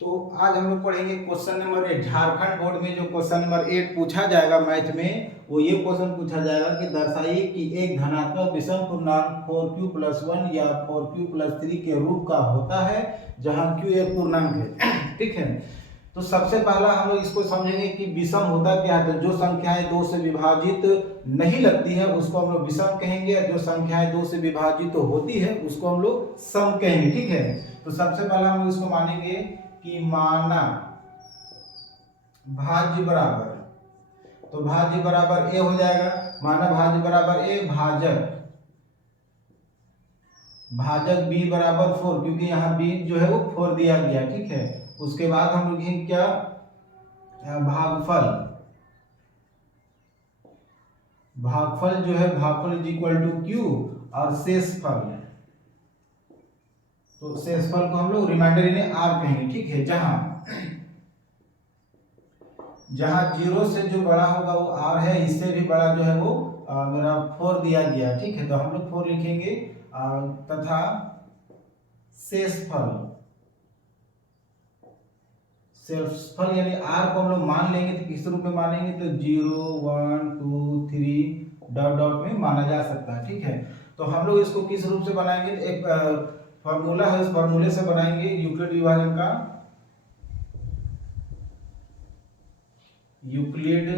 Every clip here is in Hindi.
तो आज हम लोग पढ़ेंगे क्वेश्चन नंबर 8। झारखंड बोर्ड में जो क्वेश्चन नंबर 8 पूछा जाएगा मैथ में, वो ये क्वेश्चन पूछा जाएगा कि दर्शाइए कि एक धनात्मक विषम पूर्णांक 4q+1 या 4q+3 के रूप का होता है जहां q एक पूर्णांक है। ठीक है, तो सबसे पहला हम लोग इसको समझेंगे कि विषम होता क्या है। तो जो संख्याएं 2 से विभाजित नहीं लगती है उसको हम लोग विषम कहेंगे, और जो संख्याएं 2 से विभाजित होती है उसको हम लोग सम कहेंगे। ठीक है, तो सबसे पहला हम लोग इसको मानेंगे कि माना भाज्य बराबर, तो भाज्य बराबर ए हो जाएगा। माना भाज्य बराबर ए, भाजक बी बराबर 4, क्योंकि यहाँ बी जो है वो 4 दिया गया। ठीक है, उसके बाद हम लोग लिखेंगे क्या, भागफल। भागफल जो है भागफल इज इक्वल टू क्यू, और शेषफल, तो शेषफल को हम लोग रिमाइंडर इन्हें आर कहेंगे। ठीक है, जहां 0 से जो बड़ा होगा वो आर है, इससे भी बड़ा जो है वो मेरा 4 दिया गया। ठीक है, तो हम लोग 4 लिखेंगे, तथा शेषफल, शेषफल यानी आर को हम लोग मान लेंगे तो किस रूप में मानेंगे, तो 0 1 2 3 डॉट डॉट में माना जा सकता है। ठीक है, तो हम लोग इसको किस रूप से बनाएंगे, एक फॉर्मूला है, उस फॉर्मूले से बनाएंगे यूक्लिड विभाजन का, यूक्लिड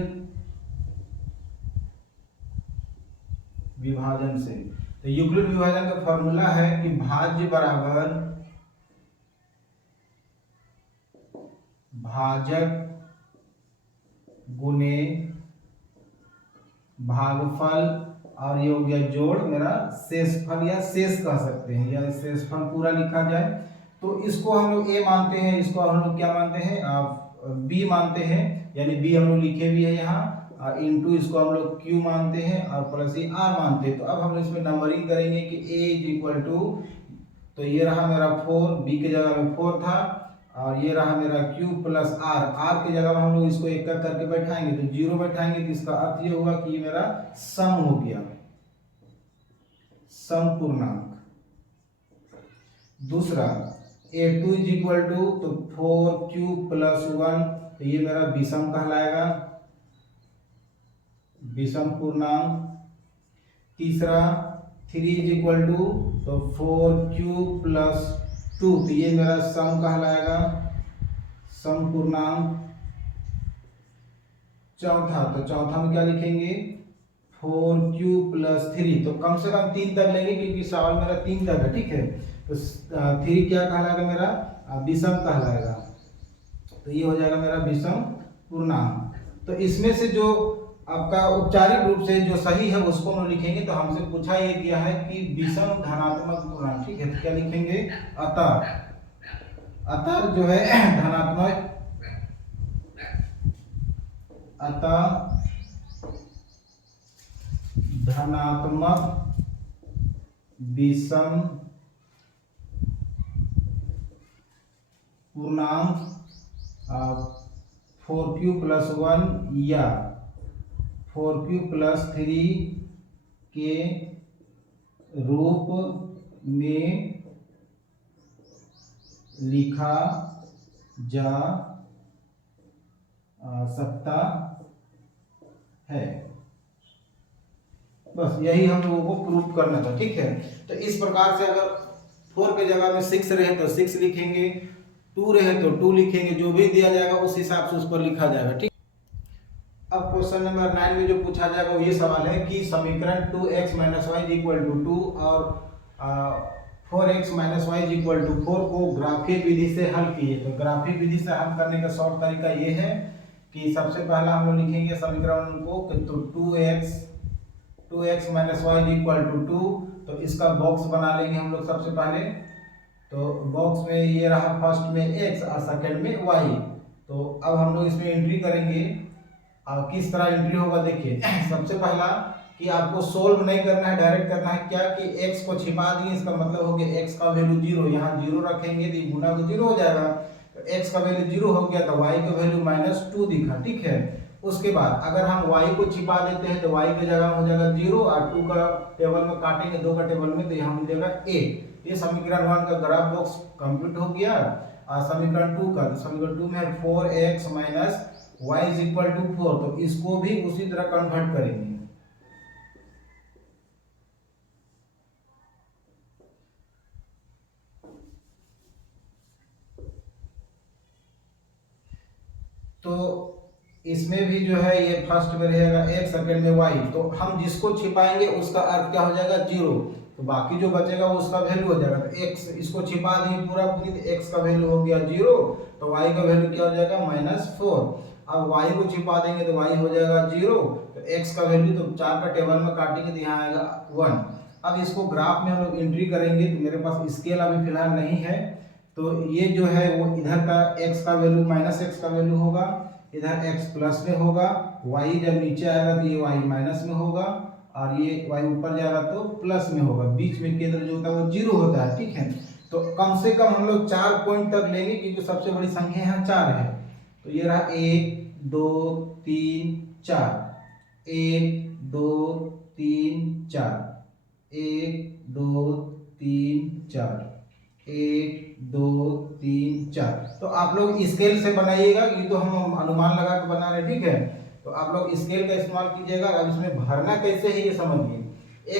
विभाजन से। तो यूक्लिड विभाजन का फॉर्मूला है कि भाज्य बराबर भाजक गुने भागफल, और ये हो गया जोड़ मेरा शेषफल, या शेष कह सकते हैं, या शेषफल पूरा लिखा जाए। तो इसको हम लोग ए मानते हैं, इसको हम लोग क्या मानते हैं, बी मानते हैं, यानी बी हम लोग लिखे भी है यहाँ, इनटू इसको हम लोग क्यू मानते हैं, और प्लस ये आर मानते हैं। तो अब हम लोग इसमें नंबरिंग करेंगे कि ए इज इक्वल टू, तो ये रहा मेरा 4, बी के जगह में 4 था, और ये रहा मेरा q प्लस आर, आर की जगह में हम लोग इसको एक करके बैठाएंगे, तो 0 बैठाएंगे, तो इसका अर्थ ये हुआ कि ये मेरा सम हो गया, सम पूर्णांक। दूसरा a2 इज इक्वल टू, तो 4q+1, तो ये मेरा विषम कहलाएगा, विषम पूर्णांक। तीसरा 3 इज इक्वल टू, तो 4q+2, तो ये मेरा सम कहलाएगा, सम पूर्णांक। चौथा, तो चौथा में क्या लिखेंगे, 4q+3, तो कम से कम 3 तक लेंगे क्योंकि सवाल मेरा 3 तक है। ठीक है, तो 3 क्या कहलाएगा, मेरा विषम कहलाएगा, तो ये हो जाएगा मेरा विषम पूर्णांक। तो इसमें से जो आपका औपचारिक रूप से जो सही है उसको हम लिखेंगे। तो हमसे पूछा ये गया है कि विषम धनात्मक पूर्णांक। ठीक है, तो क्या लिखेंगे, अतः जो है धनात्मक, अतः धनात्मक विषम पूर्णांक 4q+1 या 4q+3 के रूप में लिखा जा सकता है। बस यही हम लोगों को प्रूव करना था। ठीक है, तो इस प्रकार से अगर 4 के जगह में 6 रहे तो 6 लिखेंगे, 2 रहे तो 2 लिखेंगे, जो भी दिया जाएगा उस हिसाब से उस पर लिखा जाएगा। ठीक, अब क्वेश्चन नंबर 9 में जो पूछा जाएगा वो ये सवाल है कि समीकरण 2x - y = 2 और 4x - y = 4 को ग्राफिक विधि से हल कीजिए। तो ग्राफिक विधि से हल करने का शॉर्ट तरीका ये है कि सबसे पहला हम लोग लिखेंगे समीकरण को, तो 2x - y = 2, तो इसका बॉक्स बना लेंगे हम लोग सबसे पहले। तो बॉक्स में ये रहा फर्स्ट में x और सेकंड में y। तो अब हम लोग इसमें एंट्री करेंगे, और किस तरह एंट्री होगा देखिए। सबसे पहला कि आपको सोल्व नहीं करना है, डायरेक्ट करना है क्या कि x को छिपा दिए, इसका मतलब हो गया x का वैल्यू 0, यहाँ 0 रखेंगे तो गुना तो 0 हो जाएगा, तो x का वैल्यू 0 हो गया, तो y का वैल्यू -2 दिखा। ठीक है, उसके बाद अगर हम y को छिपा देते हैं तो y की जगह हो जाएगा 0, और 2 का टेबल में काटेंगे 2 का टेबल में, तो यहाँ मिल जाएगा a। ये समीकरण 1 का ग्राफ बॉक्स कंप्लीट हो गया। समीकरण 2 का, तो समीकरण 2 में 4x minus Y is equal to 4, तो इसको भी उसी तरह कन्वर्ट करेंगे। तो इसमें भी जो है ये फर्स्ट में रहेगा x, सेकंड में y, तो हम जिसको छिपाएंगे उसका अर्थ क्या हो जाएगा 0, तो बाकी जो बचेगा वो उसका वैल्यू हो जाएगा। तो x इसको छिपा देंगे पूरा पूरी, तो x का वैल्यू हो गया 0, तो y का वैल्यू क्या हो जाएगा -4। अब y को छिपा देंगे तो y हो जाएगा 0, तो x का वैल्यू तो 4 का टेबल में काटेंगे तो यहाँ आएगा 1। अब इसको ग्राफ में हम लोग एंट्री करेंगे, तो मेरे पास स्केल अभी फिलहाल नहीं है, तो ये जो है वो इधर का x का वैल्यू -x का वैल्यू होगा, इधर x प्लस में होगा, y जब नीचे आएगा तो ये y माइनस में होगा, और ये y ऊपर जाएगा तो प्लस में होगा। बीच में केंद्र जो होता है वो 0 होता है, ठीक है। तो कम से कम हम लोग 4 पॉइंट तक लेंगे, क्योंकि सबसे बड़ी संख्या यहाँ 4 है। तो ये रहा 1 2 3 4, 1 2 3 4, 1 2 3 4, 1 2 3 4। तो आप लोग स्केल से बनाइएगा, ये तो हम अनुमान लगा के बना रहे, ठीक है। तो आप लोग स्केल का इस्तेमाल कीजिएगा। अब इसमें भरना कैसे है ये समझिए।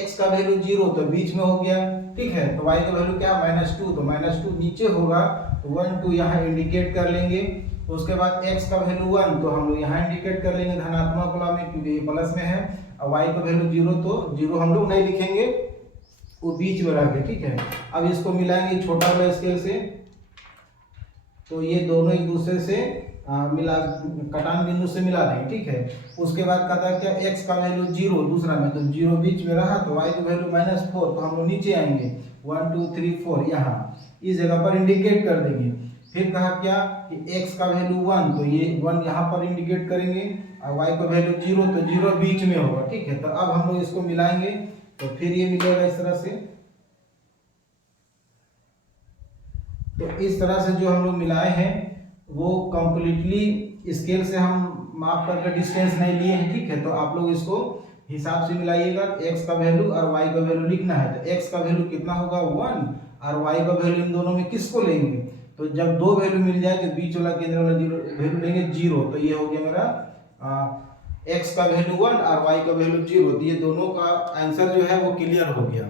x का वैल्यू 0 तो बीच में हो गया, ठीक है। तो y का वैल्यू क्या -2, तो -2 नीचे होगा, तो 1 2 यहाँ इंडिकेट कर लेंगे। उसके बाद x का वैल्यू 1, तो हम लोग यहाँ इंडिकेट कर लेंगे धनात्मक वाला में, क्योंकि ये प्लस में है। और y का वैल्यू 0, तो 0 हम लोग नहीं लिखेंगे, वो बीच में रह गए, ठीक है। अब इसको मिलाएंगे छोटा वाला स्केल से, तो ये दोनों एक दूसरे से मिला, कटान बिंदु से मिला देंगे, ठीक है। उसके बाद कहता है क्या x का वैल्यू 0 दूसरा में, तो 0 बीच में रहा, तो y का वैल्यू -4, तो हम लोग नीचे आएंगे 1 2 3 4, यहाँ इस जगह पर इंडिकेट कर देंगे। फिर कहा क्या कि x का वैल्यू 1, तो ये 1 यहाँ पर इंडिकेट करेंगे, और y का वैल्यू 0, तो 0 बीच में होगा, ठीक है। तो अब हम लोग इसको मिलाएंगे, तो फिर ये मिलेगा इस तरह से। तो इस तरह से जो हम लोग मिलाए हैं वो कंप्लीटली स्केल से हम माप करके डिस्टेंस नहीं लिए हैं, ठीक है। तो आप लोग इसको हिसाब से मिलाइएगा। x का वैल्यू और y का वैल्यू लिखना है, तो x का वैल्यू कितना होगा 1, और y का वैल्यू इन दोनों में किसको लेंगे, तो जब दो वैल्यू मिल जाए तो बीच वाला केंद्र वाला वैल्यू लेंगे 0, तो ये हो गया मेरा x का वैल्यू 1 और y का वैल्यू 0, तो ये दोनों का आंसर जो है वो क्लियर हो गया।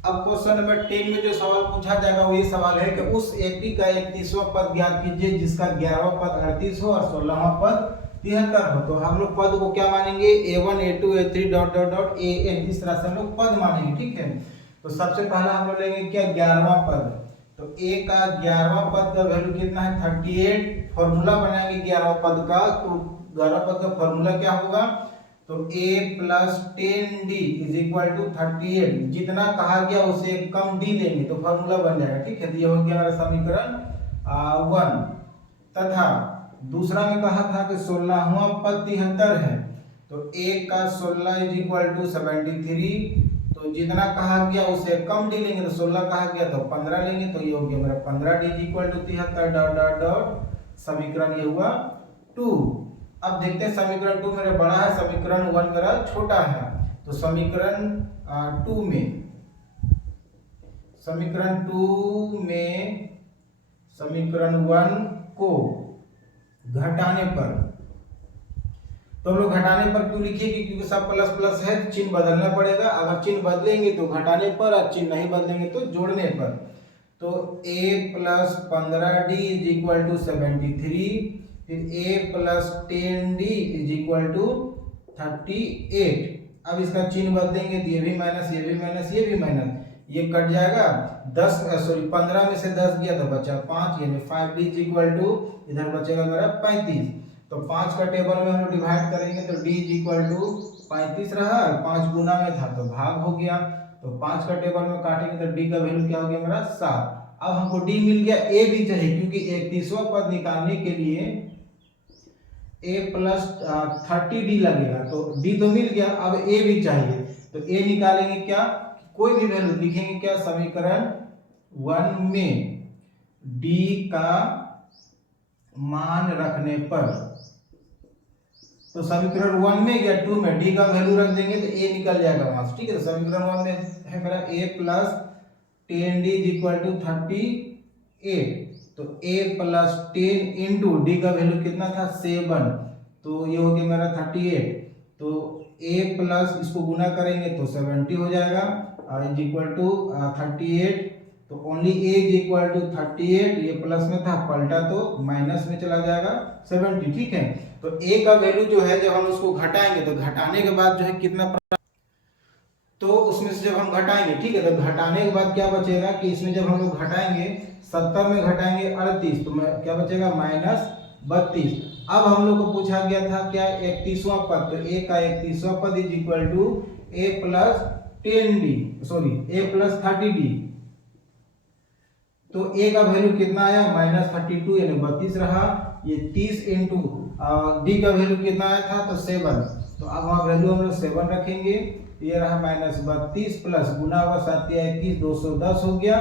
अब क्वेश्चन नंबर 10 में जो सवाल पूछा जाएगा वो ये सवाल है कि उस 80 का 31वां पद ज्ञात कीजिए जिसका 11वां पद 38 हो और 16वां पद 73 हो। तो हम लोग पद को क्या मानेंगे, a1 a2 a3 dot dot dot an, इस तरह से हम लोग पद मानेंगे, ठीक है। तो सबसे पहला हम लोग लेंगे क्या 11वां पद, तो a का 11वां पद का वैल्यू कितना है 38। फॉर्मूला बनाएंगे 11वां पद का, तो 11वां पद का फॉर्मूला क्या होगा, तो a plus 10d is equal to 38, जितना कहा गया उसे कम d लेंगे तो फॉर्मूला बन जाएगा, ठीक है। तो ये हो गया हमारा समीकरण 1। तथा दूसरा में कहा था कि 16वां पद 73 है, तो a का 16 इज इक्वल टू 73, तो जितना कहा गया उसे कम d लेंगे, तो 16 कहा गया तो 15 लेंगे, तो ये हो गया मेरा 15d is equal to 73 dot dot dot, समीकरण ये हुआ 2। अब देखते हैं समीकरण 2 मेरा बड़ा है, समीकरण 1 मेरा छोटा है। तो समीकरण 2 में समीकरण 1 को घटाने पर, तो हम लोग घटाने पर क्यों लिखेंगे, क्योंकि सब प्लस प्लस है, चिन्ह बदलना पड़ेगा। अगर चिन्ह बदलेंगे तो घटाने पर, और चिन्ह नहीं बदलेंगे तो जोड़ने पर। तो a plus 15d is equal to 73, फिर a plus 10d is equal to 38। अब इसका चिन्ह बदलेंगे तो ये भी माइनस, ये भी माइनस, ये भी माइनस, ये कट जाएगा। 15 में से 10 गया तो बचा 5, यानी 5d इज इक्वल टू, इधर बचेगा मेरा 35। तो 5 का टेबल में हम लोग डिवाइड करेंगे तो d इज इक्वल टू 35 रहा, 5 गुना में था तो भाग हो गया। तो 5 का टेबल में काटेंगे तो d का वैल्यू क्या हो गया मेरा 7। अब हमको d मिल गया, a भी चाहिए, क्योंकि 31वां पद निकालने के लिए a प्लस 30d लगेगा, तो d तो मिल गया, अब a भी चाहिए। तो a निकालेंगे क्या, कोई भी वैल्यू लिखेंगे क्या, समीकरण 1 में d का मान रखने पर, तो समीकरण 1 में या 2 में d का वैल्यू रख देंगे तो a निकल जाएगा वहां से, ठीक है। तो समीकरण 1 में है मेरा a plus 10d is equal to 38, 8, तो a प्लस 10 इंटू डी का वैल्यू कितना था 7, तो ये हो गया मेरा 38, तो a प्लस इसको गुना करेंगे तो 70 हो जाएगा इज इक्वल टू 38, तो only a is equal to 38, ये प्लस में था पलटा तो माइनस में चला जाएगा 70, ठीक है। तो a का वैल्यू जो है जब हम उसको घटाएंगे तो घटाने के बाद जो है कितना, तो उसमें से जब हम घटाएंगे, ठीक है, तो घटाने के बाद क्या बचेगा कि इसमें जब हम लोग घटाएंगे 70 में घटाएंगे 38, तो क्या बचेगा -32। अब हम लोग को पूछा गया था क्या 31वां पद, तो a का 31वां पद is equal to a plus 10d, sorry a plus 30d, तो a का वैल्यू कितना आया -32 यानी 32 रहा, ये 30 इंटू d का वैल्यू कितना आया था तो 7, तो अब वहाँ वैल्यू हम लोग 7 रखेंगे, ये रहा -32 प्लस गुना हुआ 7 या 21 210 हो गया।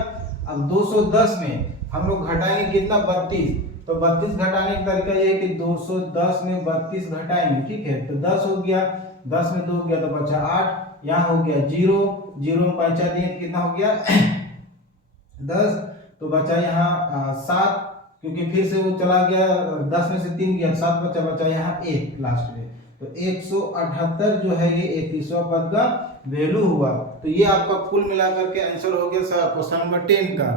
अब 210 में हम लोग घटाएंगे कितना 32, तो 32 घटाने का तरीका ये है कि 210 में 32 घटाएंगे, ठीक है, तो 10 हो गया, 10 में 2 गया तो बचा 8, यहाँ हो गया 0, 0 में 5 दिए कितना हो गया 10, तो बचा यहाँ 7, क्योंकि फिर से वो चला गया 10 में से 3 गया 7 बचा, बचा यहाँ 1 लास्ट में, तो 178 जो है ये 31वां पद का वैल्यू हुआ। तो ये आपका कुल मिलाकर के आंसर हो गया क्वेश्चन नंबर 10 का।